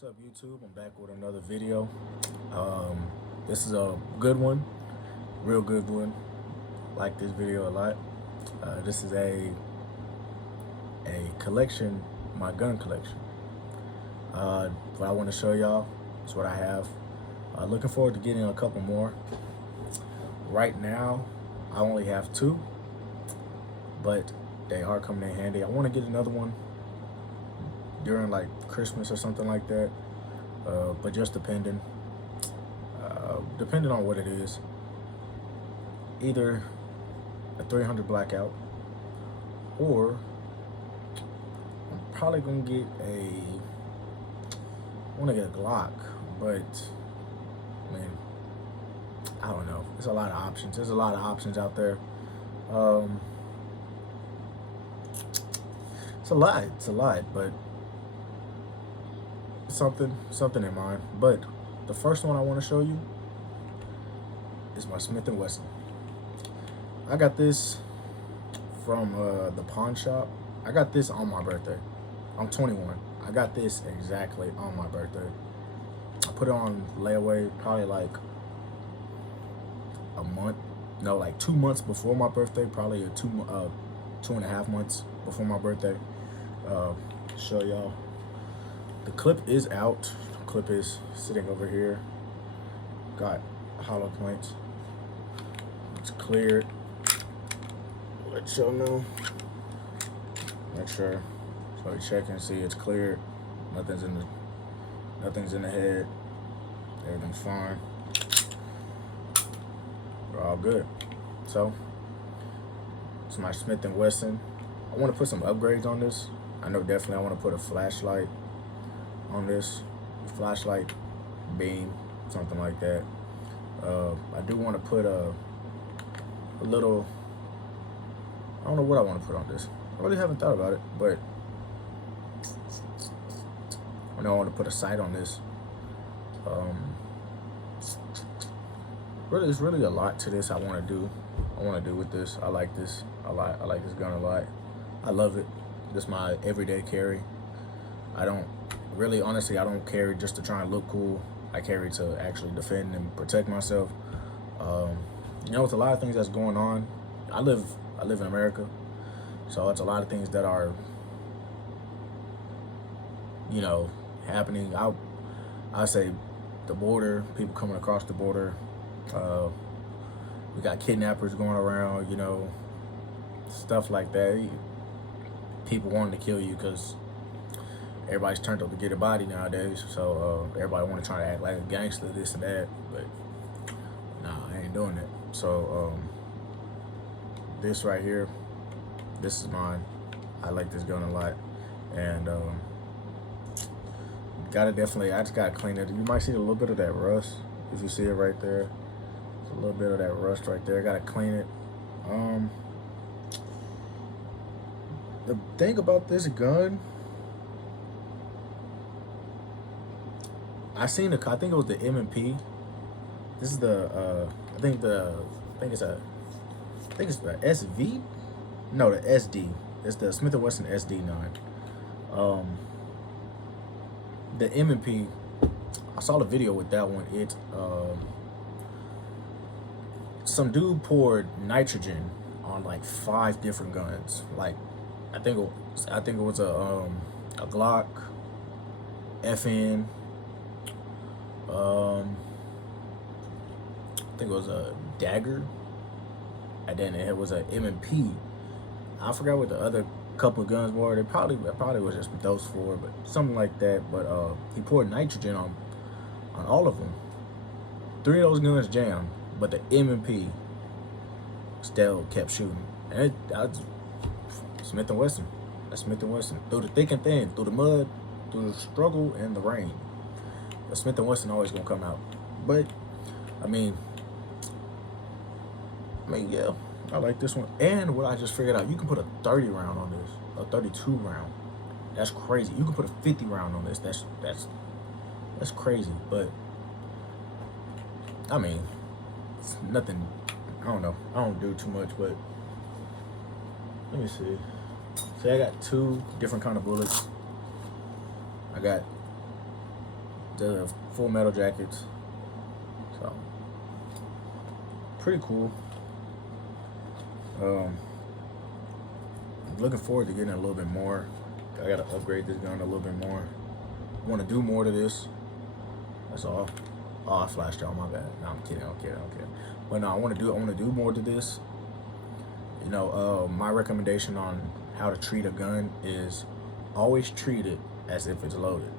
What's up, YouTube? I'm back with another video. This is a good one, real good one. Like this video a lot. This is a collection, my gun collection. What I want to show y'all is what I have. Looking forward to getting a couple more. Right now, I only have two, but they are coming in handy. I want to get another one during like Christmas or something like that, but just depending on what it is. Either a 300 blackout, or I'm probably gonna get I want to get a Glock, but man, I don't know. There's a lot of options. There's a lot of options out there. It's a lot, but something in mind. But the first one I want to show you is my Smith & Wesson. I got this from the pawn shop. I got this on my birthday. I'm 21. I got this exactly on my birthday. I put it on layaway probably like a month, no, like 2 months before my birthday, probably 2.5 months before my birthday. Show y'all. The clip is out. The clip is sitting over here. Got hollow points. It's cleared. Let y'all know. Make sure. So you check and see it's cleared. Nothing's in the head. Everything's fine. We're all good. So it's my Smith & Wesson. I want to put some upgrades on this. I know definitely I want to put a flashlight on this, flashlight beam, something like that. I do want to put a little, I don't know what I want to put on this. I really haven't thought about it, but I know I want to put a sight on this. It's really a lot to this I want to do with this. I like this a lot. I like this gun a lot. I love it. This is my everyday carry. I don't really, honestly, I don't carry just to try and look cool. I carry to actually defend and protect myself. You know, it's a lot of things that's going on. I live in America, so it's a lot of things that are, you know, happening. I say the border, people coming across the border. We got kidnappers going around, you know, stuff like that. People wanting to kill you because everybody's turned up to get a body nowadays. So everybody want to try to act like a gangster, this and that. But nah, I ain't doing it. So this right here, this is mine. I like this gun a lot, and I just gotta clean it. You might see a little bit of that rust if you see it right there. There's a little bit of that rust right there. I gotta clean it. The thing about this gun, I think it was the M&P. This is the I think it's the SV. No, the SD. It's the Smith & Wesson SD9. The M&P, I saw the video with that one. It some dude poured nitrogen on like 5 different guns. Like I think it was a Glock, FN. I think it was a dagger, and then it was a M&P. I forgot what the other couple of guns were. They probably was just those 4, but something like that. But he poured nitrogen on all of them. 3 of those guns jammed, but the M&P still kept shooting. And that's Smith & Wesson. That's Smith & Wesson. Through the thick and thin, through the mud, through the struggle and the rain, the Smith & Wesson always gonna come out. But I mean, yeah, I like this one. And what I just figured out, you can put a 30 round on this, a 32 round. That's crazy. You can put a 50 round on this. That's crazy. But I mean, it's nothing. I don't know. I don't do too much, but let me see. See, I got 2 different kind of bullets. I got the full metal jackets. So pretty cool. Looking forward to getting a little bit more. I gotta upgrade this gun a little bit more. Want to do more to this. That's all. Oh, I flashed y'all. My bad. No, I'm kidding. But no, I want to do more to this. You know, my recommendation on how to treat a gun is always treat it as if it's loaded.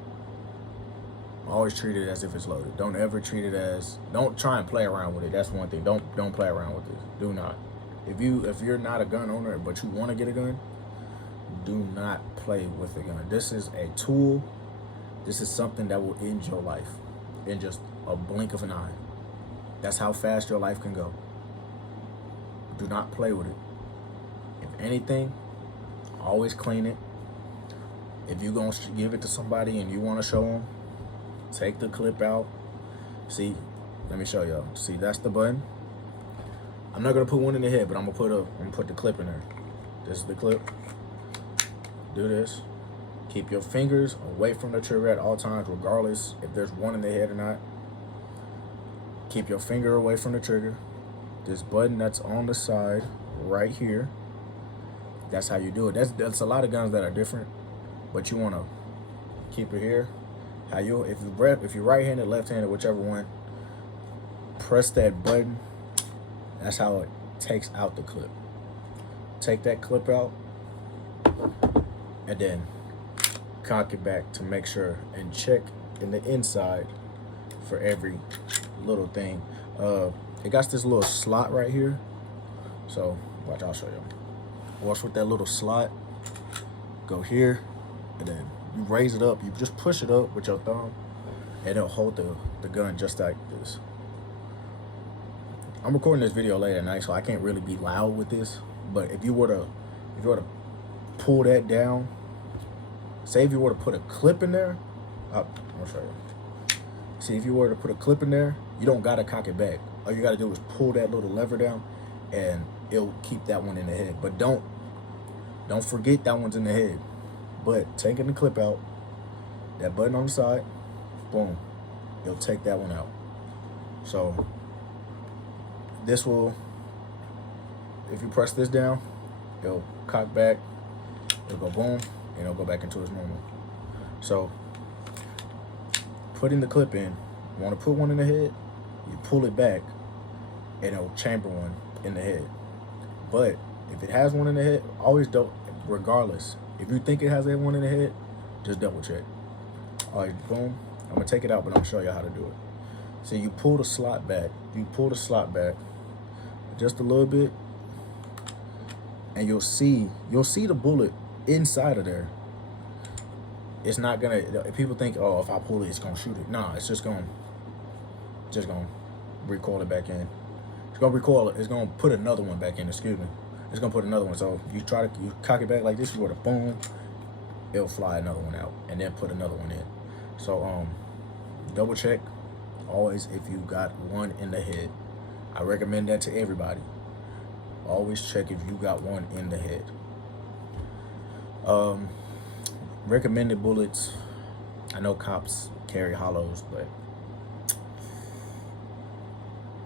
Always treat it as if it's loaded. Don't ever treat it as. Don't try and play around with it. That's one thing. Don't play around with this. Do not. If you're not a gun owner but you want to get a gun, do not play with the gun. This is a tool. This is something that will end your life in just a blink of an eye. That's how fast your life can go. Do not play with it. If anything, always clean it. If you're going to give it to somebody and you want to show them, take the clip out. See, let me show y'all. See, that's the button. I'm not gonna put one in the head, but I'm gonna put the clip in there. This is the clip. Do this. Keep your fingers away from the trigger at all times, regardless if there's one in the head or not. Keep your finger away from the trigger. This button that's on the side right here. That's how you do it. That's a lot of guns that are different, but you wanna keep it here. How you if you're right-handed, left-handed, whichever one, press that button. That's how it takes out the clip. Take that clip out and then cock it back to make sure and check in the inside for every little thing. It got this little slot right here. So watch, I'll show you. Watch with that little slot. Go here and then you raise it up. You just push it up with your thumb and it'll hold the gun just like this. I'm recording this video late at night, so I can't really be loud with this. But if you were to pull that down, say if you were to put a clip in there, I'll show you. See, if you were to put a clip in there, you don't gotta cock it back. All you gotta do is pull that little lever down, and it'll keep that one in the head. But don't forget that one's in the head. But taking the clip out, that button on the side, boom, it'll take that one out. So this will, if you press this down, it'll cock back, it'll go boom, and it'll go back into its normal. So putting the clip in, you want to put one in the head, you pull it back, and it'll chamber one in the head. But if it has one in the head, always don't, regardless, if you think it has that one in the head, just double check. All right, boom, I'm gonna take it out, but I'm gonna show you how to do it. So you pull the slot back, just a little bit, and you'll see the bullet inside of there. It's not gonna, people think, oh, if I pull it, it's gonna shoot it. Nah, it's just gonna recoil it back in. It's gonna recoil it, it's gonna put another one back in, excuse me. It's gonna put another one. So you cock it back like this, you go to boom, it'll fly another one out, and then put another one in. So double check always if you got one in the head. I recommend that to everybody. Always check if you got one in the head. Recommended bullets. I know cops carry hollows, but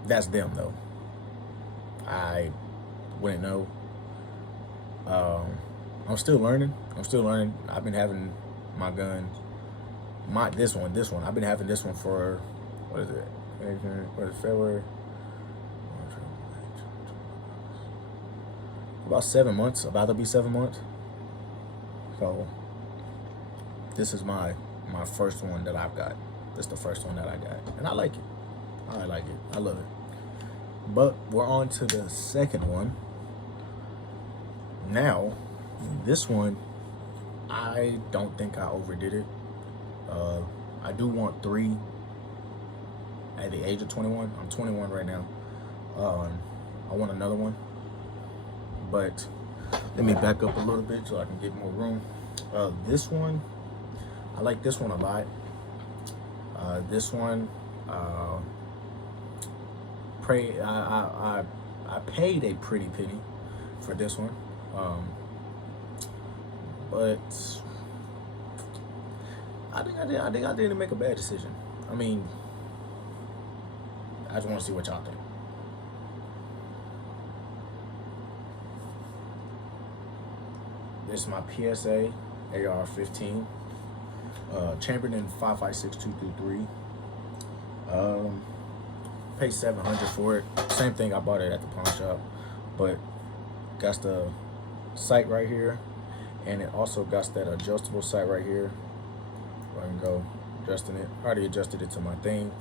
that's them though. I wouldn't know. I'm still learning. I've been having my gun, this one. I've been having this one for, what is it? February? About 7 months, about to be 7 months. So this is my first one that I've got. This is the first one that I got, and I like it. I like it. I love it. But we're on to the second one. Now, this one, I don't think I overdid it. I do want 3 at the age of 21. I'm 21 right now. I want another one. But let me back up a little bit so I can get more room. This one, I like this one a lot. This one, I paid a pretty penny for this one. But I think I didn't make a bad decision. I mean, I just want to see what y'all think. This is my PSA AR-15. Chambered in 5.56 223. Paid $700 for it. Same thing, I bought it at the pawn shop, but got the sight right here, and it also got that adjustable sight right here. I can go adjusting it. I already adjusted it to my thing.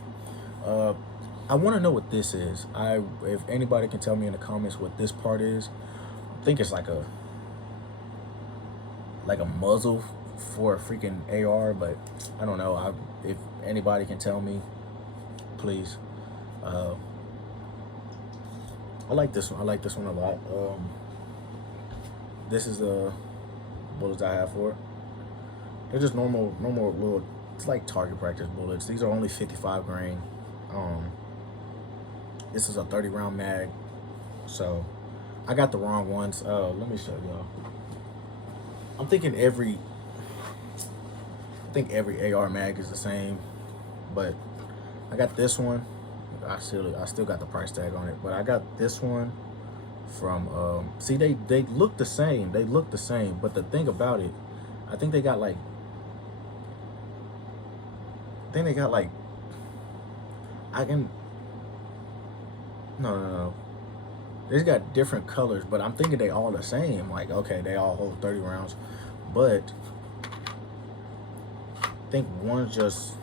I want to know what this is. If anybody can tell me in the comments what this part is. I think it's like a muzzle for a freaking AR, but I don't know. If anybody can tell me, please. I like this one. I like this one a lot. This is the bullets I have for it. They're just normal little. It's like target practice bullets. These are only 55 grain. This is a 30 round mag, so I got the wrong ones. Let me show y'all. I'm thinking every AR mag is the same, but I got this one. I still got the price tag on it, but I got this one from see, they look the same. They look the same, but the thing about it, I think they got like no. They just got different colors, but I'm thinking they all the same. Like, okay, they all hold 30 rounds, but I think one's just,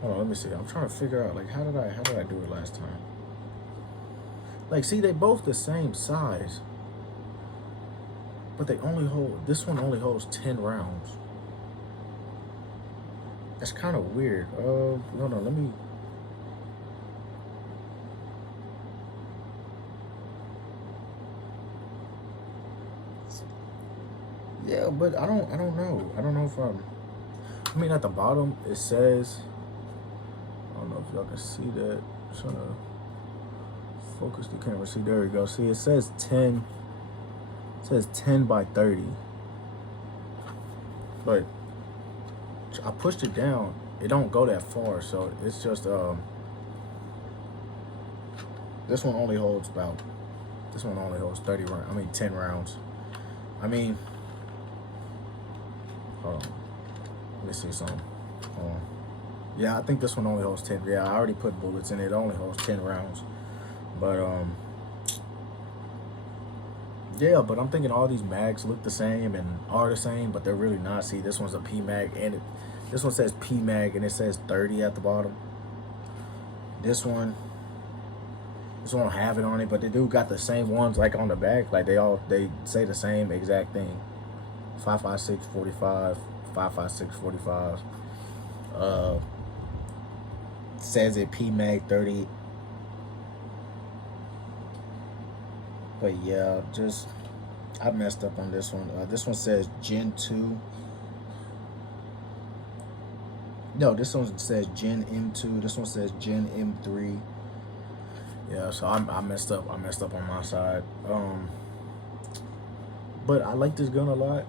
hold on, let me see. I'm trying to figure out, like, how did I do it last time? Like, see, they both the same size, but they only hold, this one only holds 10 rounds. That's kind of weird. Hold on, let me. Yeah, but I don't know. I don't know if I mean, at the bottom it says, I don't know if y'all can see that. I'm trying to focus the camera. See, there we go. See, it says 10. It says 10 by 30. But I pushed it down. It don't go that far, so it's just this one only holds 30 rounds. I mean 10 rounds. I mean, hold on. Let me see something. Hold on. Yeah, I think this one only holds 10. Yeah, I already put bullets in it. It only holds 10 rounds. But yeah, but I'm thinking all these mags look the same and are the same, but they're really not. See, this one's a P mag, and this one says P mag, and it says 30 at the bottom. This one don't have it on it, but they do got the same ones like on the back. Like they say the same exact thing. 5.56 45, 5.56 45. Says it P mag 30. But yeah, just I messed up on this one. This one says Gen 2. No, this one says Gen M2. This one says Gen M3. Yeah, so I messed up. I messed up on my side. But I like this gun a lot.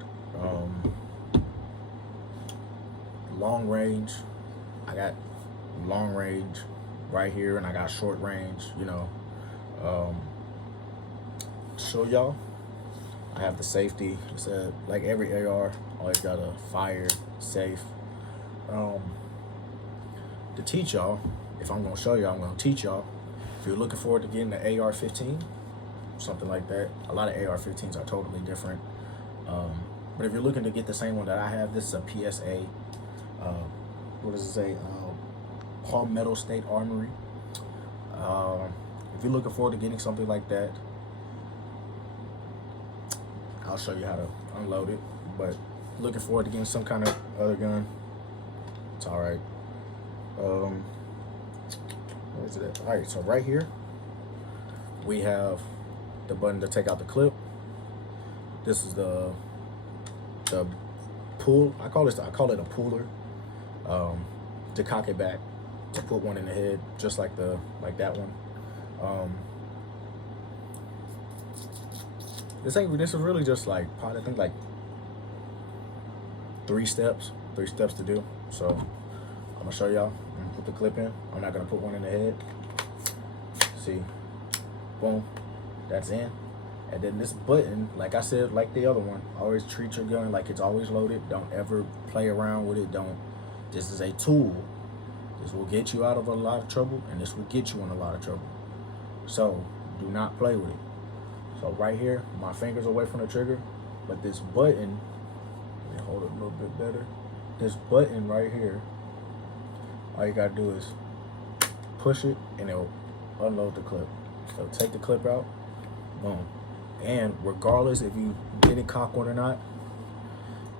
Long range. I got long range right here, and I got short range. You know. Show y'all. I have the safety. It's like every AR, always got a fire safe. To teach y'all, if I'm gonna show y'all, I'm gonna teach y'all. If you're looking forward to getting the AR-15, something like that. A lot of AR-15s are totally different. But if you're looking to get the same one that I have, this is a PSA. What does it say? Palmetto State Armory. If you're looking forward to getting something like that, I'll show you how to unload it. But looking forward to getting some kind of other gun, it's all right. Where is it at? All right, so right here we have the button to take out the clip. This is the pull. I call it a puller. To cock it back, to put one in the head, just like that one. This is really just like, I think like three steps to do. So I'm gonna show y'all. I'm gonna put the clip in. I'm not gonna put one in the head. See, boom, that's in. And then this button, like I said, like the other one, always treat your gun like it's always loaded. Don't ever play around with it. This is a tool. This will get you out of a lot of trouble, and this will get you in a lot of trouble. So do not play with it. So right here, my finger's away from the trigger, but this button, let me hold it a little bit better. This button right here, all you gotta do is push it and it'll unload the clip. So take the clip out, boom. And regardless if you didn't cock one or not,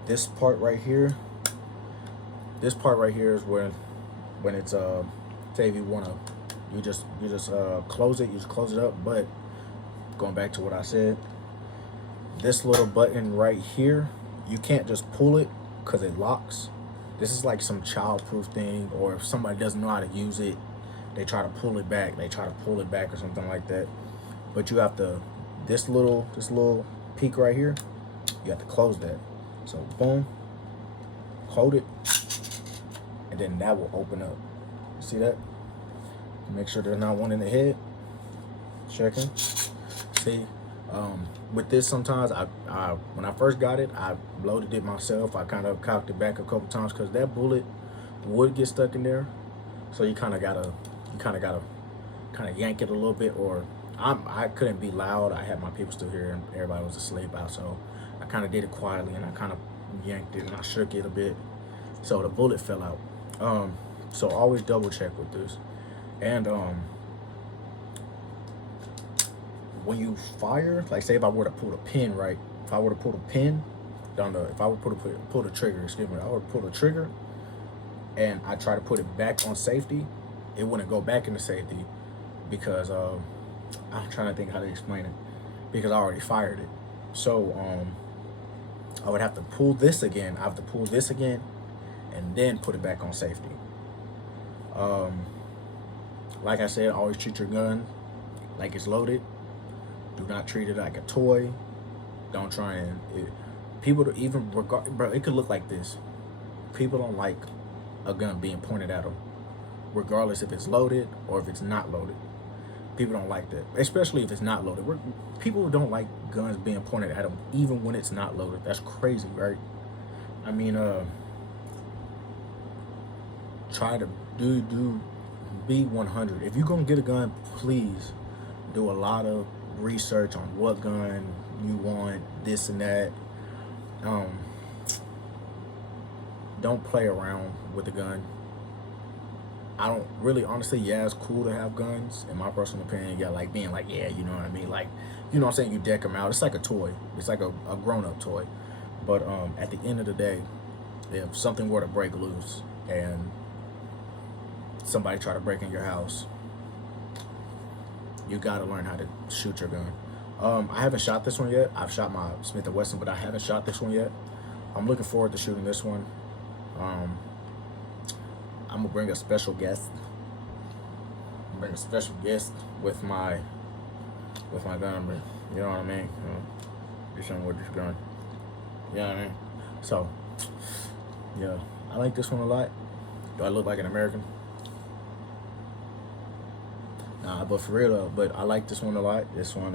this part right here is when it's say if you wanna, you just close it, you just close it up. But going back to what I said, this little button right here, you can't just pull it because it locks. This is like some child-proof thing, or if somebody doesn't know how to use it, they try to pull it back, or something like that. But you have to, this little peak right here, you have to close that. So boom, hold it, and then that will open up. You see that? Make sure there's not one in the head. Checking. See, with this sometimes I when I first got it, I loaded it myself. I kind of cocked it back a couple times because that bullet would get stuck in there. So you kind of gotta yank it a little bit. Or I couldn't be loud. I had my people still here and everybody was asleep out, so I kind of did it quietly and I kind of yanked it and I shook it a bit, so the bullet fell out. So always double check with this. And when you fire, like say if I were to pull the pin, right? If I were to pull the pin down the, if I would pull the trigger, excuse me, I would pull the trigger and I try to put it back on safety, it wouldn't go back into safety because I'm trying to think how to explain it, because I already fired it. So I would have to pull this again. I have to pull this again and then put it back on safety. Like I said, always treat your gun like it's loaded. Do not treat it like a toy. Don't try and people don't even regard, bro. It could look like this. People don't like a gun being pointed at them, regardless if it's loaded or if it's not loaded. People don't like that, especially if it's not loaded. People don't like guns being pointed at them, even when it's not loaded. That's crazy, right? I mean, try to be 100. If you're gonna get a gun, please do a lot of research on what gun you want, this and that. Don't play around with the gun. I don't really, honestly, yeah, it's cool to have guns, in my personal opinion. Yeah, like being like, yeah, you know what I mean? Like, you know what I'm saying? You deck them out. It's like a toy. It's like a grown-up toy. But at the end of the day, if something were to break loose and somebody try to break in your house, you gotta learn how to shoot your gun. I haven't shot this one yet. I've shot my Smith & Wesson, but I haven't shot this one yet. I'm looking forward to shooting this one. I'm gonna bring a special guest. With my gun, but you know what I mean? Do something with this gun. You know what I mean? So, yeah, I like this one a lot. Do I look like an American? Nah, but for real though, but I like this one a lot. This one,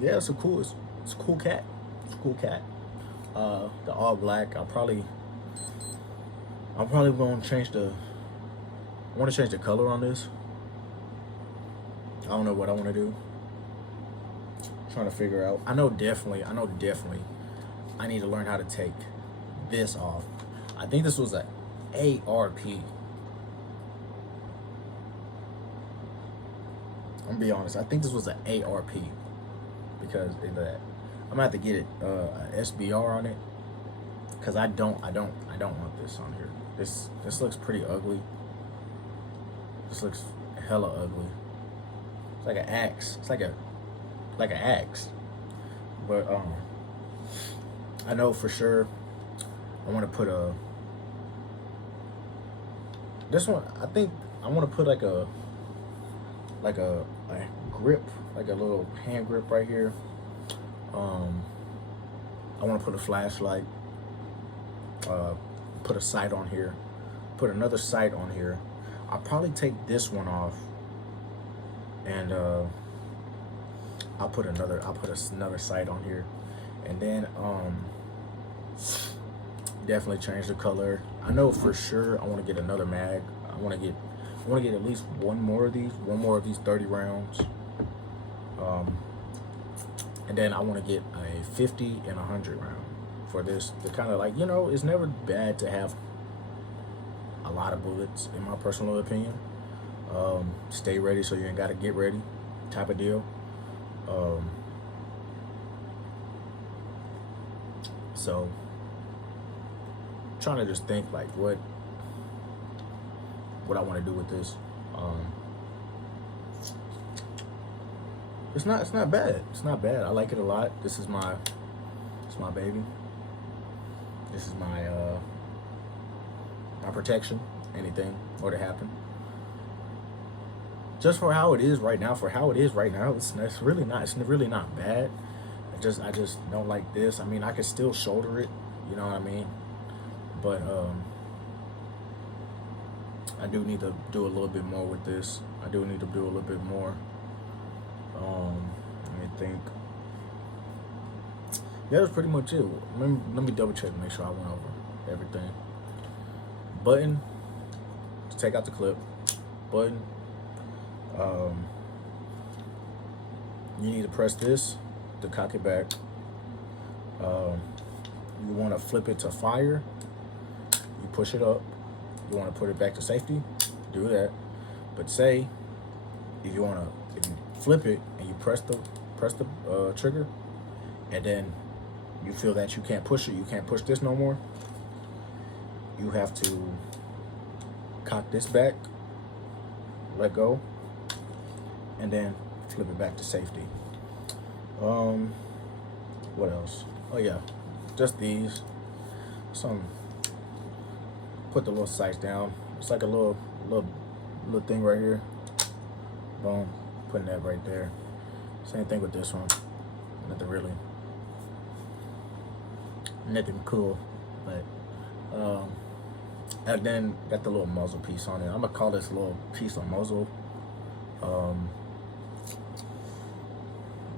yeah, it's a cool cat. It's a cool cat. The all black. I'm probably gonna change I want to change the color on this. I don't know what I want to do. Trying to figure out. I know definitely. I need to learn how to take this off. I think this was an ARP. I'm gonna be honest. I think this was an ARP because of that. I'm gonna have to get it a SBR on it because I don't want this on here. This looks pretty ugly. This looks hella ugly. It's like an axe. It's like an axe. But I know for sure I want to put this one. I think I want to put like a grip, like a little hand grip right here. I want to put a flashlight. put a sight on here, put another sight on here. I'll probably take this one off, and I'll put another sight on here, and then definitely change the color. I know for sure I want to get another mag. I want to get at least one more of these 30 rounds. And then I want to get a 50 and 100 round for this. To kind of like, you know, it's never bad to have a lot of bullets, in my personal opinion. Stay ready so you ain't got to get ready type of deal. So trying to just think like what I want to do with this. It's not bad. It's not bad. I like it a lot. It's my baby. This is my protection. Anything were to happen. Just for how it is right now. It's really not bad. I just don't like this. I mean, I can still shoulder it. You know what I mean? But I do need to do a little bit more with this. I do need to do a little bit more. Let me think. Yeah, that's pretty much it. Let me double check and make sure I went over everything. Button to take out the clip. Button. You need to press this to cock it back. You want to flip it to fire. You push it up. You want to put it back to safety. Do that. But say if you flip it and you press the trigger, and then you feel that you can't push it, you can't push this no more, you have to cock this back, let go, and then flip it back to safety. What else? Oh yeah, just these. Put the little sights down. It's like a little thing right here. Boom. Putting that right there. Same thing with this one. Nothing cool, but and then got the little muzzle piece on it. I'm gonna call this little piece of muzzle.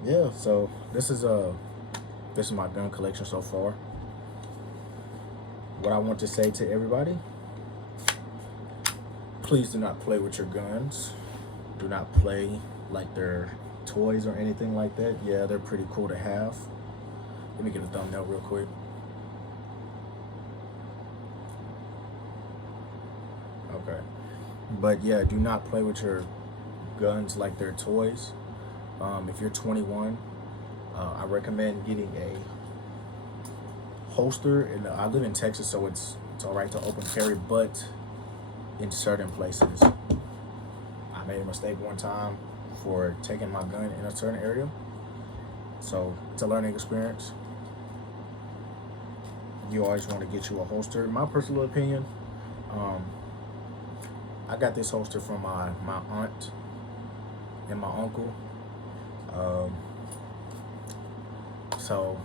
Yeah. So this is my gun collection so far. What I want to say to everybody: please do not play with your guns. Do not play like they're toys or anything like that. Yeah, they're pretty cool to have. Let me get a thumbnail real quick. Okay. But yeah, do not play with your guns like they're toys. If you're 21, I recommend getting a holster. And I live in Texas, so it's all right to open carry, but in certain places. I made a mistake one time for taking my gun in a certain area, so it's a learning experience. You always want to get you a holster. In my personal opinion, I got this holster from my aunt and my uncle. So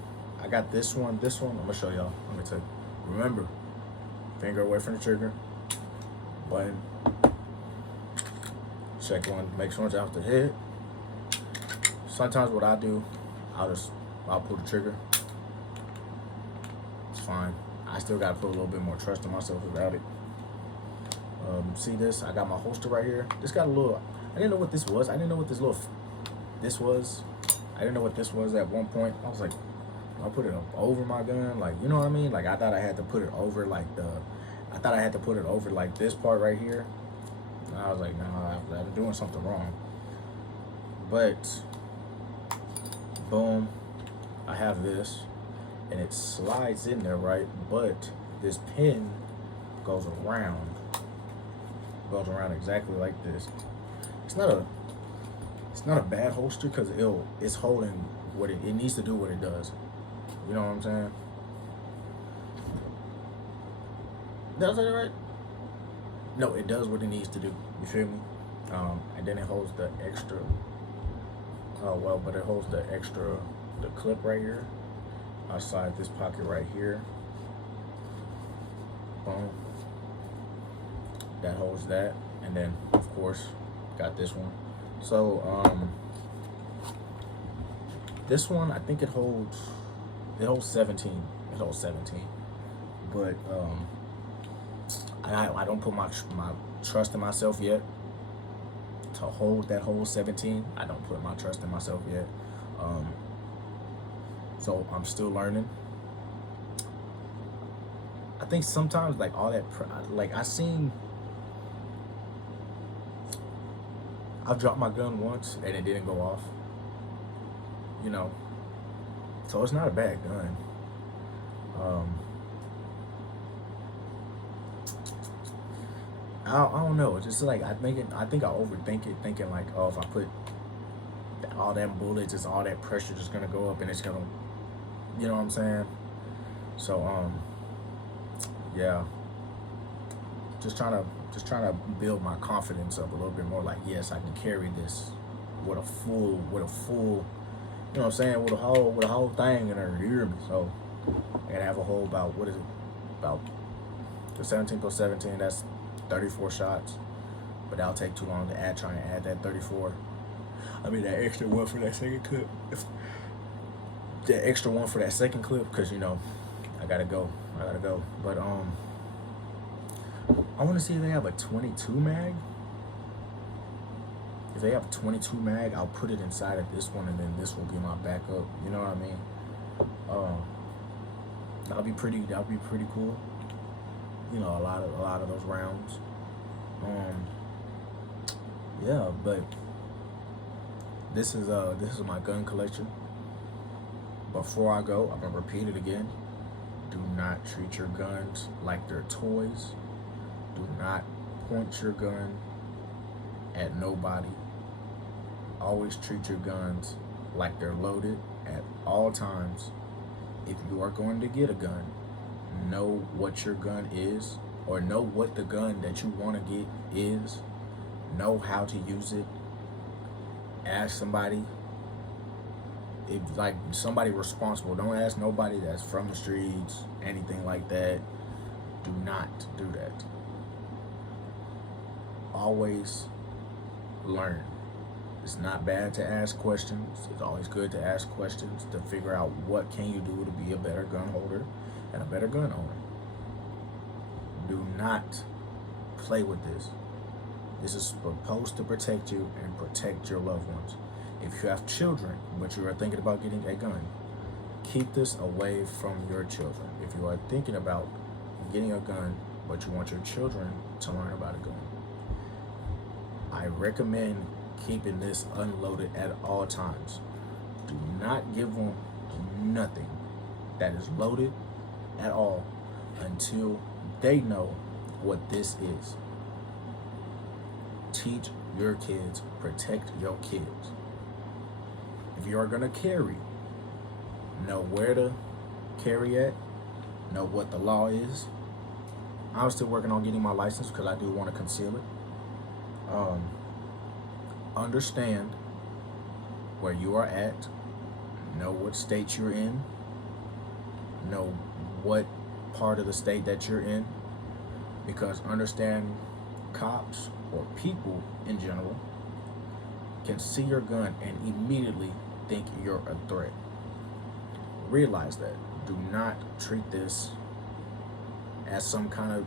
I got this one. I'm gonna show y'all. Let me tell you. Remember, finger away from the trigger. Button. Check one. Make sure it's out the head. Sometimes what I do, I'll pull the trigger. It's fine. I still gotta put a little bit more trust in myself about it. See this? I got my holster right here. This got a little. I didn't know what this was. I didn't know what this was. I didn't know what this was at one point. I was like, I put it up over my gun, like, you know what I mean? Like, I thought I had to put it over like this part right here. And I was like, nah, I'm doing something wrong. But boom, I have this, and it slides in there, right? But this pin goes around exactly like this. It's not a bad holster because it's holding what it needs to do what it does. You know what I'm saying? Did I say that right? No, it does what it needs to do. You feel me? And then it holds the extra. It holds the clip right here outside this pocket right here. on. That holds that, and then of course got this one. So this one I think it holds 17. It holds 17, but I don't put my trust in myself yet to hold that whole 17. I don't put my trust in myself yet. So I'm still learning. I think sometimes like all that, like I've dropped my gun once and it didn't go off. You know, so it's not a bad gun. I don't know. It's just like I think I overthink it, thinking like, oh, if I put all them bullets, it's all that pressure just gonna go up and it's gonna, you know what I'm saying? So yeah, just trying to build my confidence up a little bit more. Like, yes, I can carry this with a full, you know what I'm saying, with a whole thing in there. You hear me? So I gotta have a whole about about the 17 plus 17. That's 34 shots, but that'll take too long to try and add that 34. I mean that extra one for that second clip. That extra one for that second clip, because you know I gotta go. But I want to see if they have a 22 mag. If they have a 22 mag, I'll put it inside of this one, and then this will be my backup. You know what I mean? That'll be pretty cool. You know, a lot of those rounds. Yeah, but this is my gun collection. Before I go, I'm gonna repeat it again. Do not treat your guns like they're toys. Do not point your gun at nobody. Always treat your guns like they're loaded at all times. If you are going to get a gun, know what your gun is, or know what the gun that you want to get is. Know how to use it. Ask somebody. If like somebody responsible. Don't ask nobody that's from the streets, anything like that. Do not do that. Always learn. It's not bad to ask questions. It's always good to ask questions to figure out what can you do to be a better gun holder and a better gun owner. Do not play with this. This is supposed to protect you and protect your loved ones. If you have children, but you are thinking about getting a gun, keep this away from your children. If you are thinking about getting a gun, but you want your children to learn about a gun, I recommend keeping this unloaded at all times. Do not give them nothing that is loaded at all until they know what this is. Teach your kids, protect your kids. If you are gonna carry, know where to carry at, know what the law is. I'm still working on getting my license because I do want to conceal it. Understand where you are at, know what state you're in, know what part of the state that you're in, because understand cops or people in general can see your gun and immediately think you're a threat. Realize that. Do not treat this as some kind of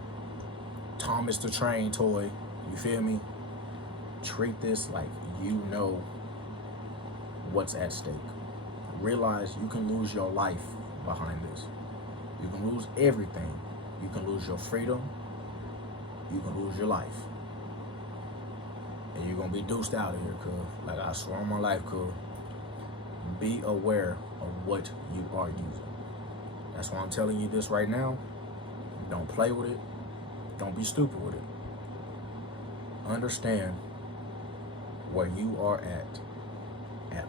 Thomas the Train toy. You feel me? Treat this like you know what's at stake. Realize you can lose your life behind this. You can lose everything. You can lose your freedom. You can lose your life. And you're gonna be deuced out of here, cuz. Like I swear on my life, cuz. Be aware of what you are using. That's why I'm telling you this right now. Don't play with it. Don't be stupid with it. Understand where you are at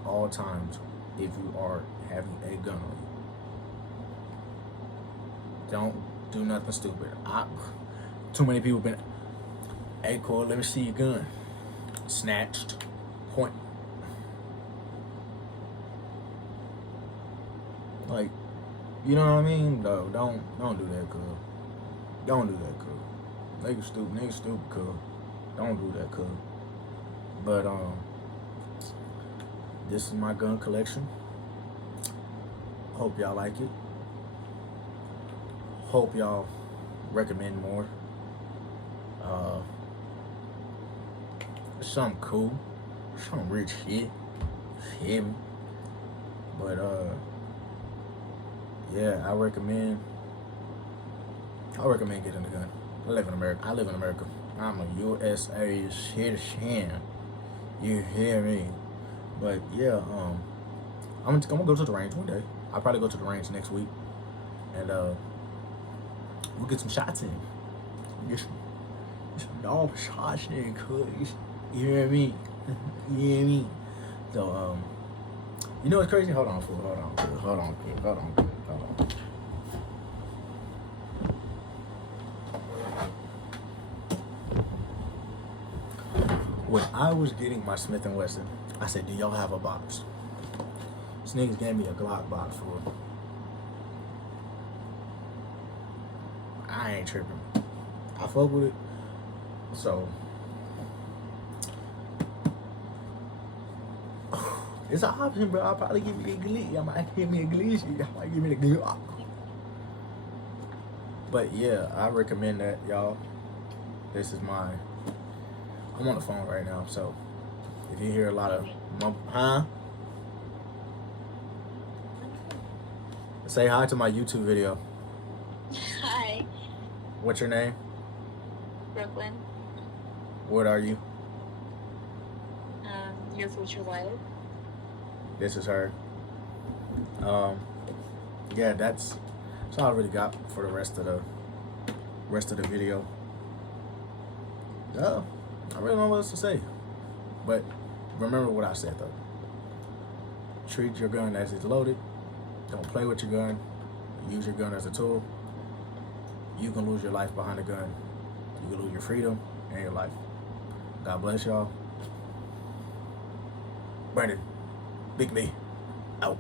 all times if you are having a gun on you. Don't do nothing stupid. Too many people been, hey, Cole, let me see your gun. Snatched. Point. Like, you know what I mean? No, don't do that, cuz. Don't do that, cuz. Nigga stupid, cuz. Don't do that, cuz. But this is my gun collection. Hope y'all like it. Hope y'all recommend more. Something cool, some rich shit. Hear me? But yeah, I recommend getting a gun. I live in America. I'm a USA citizen. You hear me? But yeah, I'm gonna go to the range one day. I'll probably go to the range next week, and we'll get some shots in. Get some dog shots in, cuz. You hear me? You hear me? So you know what's crazy? Hold on. When I was getting my Smith & Wesson, I said, do y'all have a box? This niggas gave me a Glock box for it. I ain't tripping. I fuck with it. So it's an option, bro. I'll probably give you a glitch. I might give me a glitch. I might give me the Glock. But yeah, I recommend that, y'all. This is my... I'm on the phone right now, so if you hear a lot of say hi to my YouTube video. Hi. What's your name? Brooklyn. What are you? Your future wife. This is her. Yeah, that's all I really got for the rest of the video. I really don't know what else to say. But remember what I said though. Treat your gun as it's loaded. Don't play with your gun. Use your gun as a tool. You can lose your life behind a gun. You can lose your freedom and your life. God bless y'all. Brandon, Big B, out.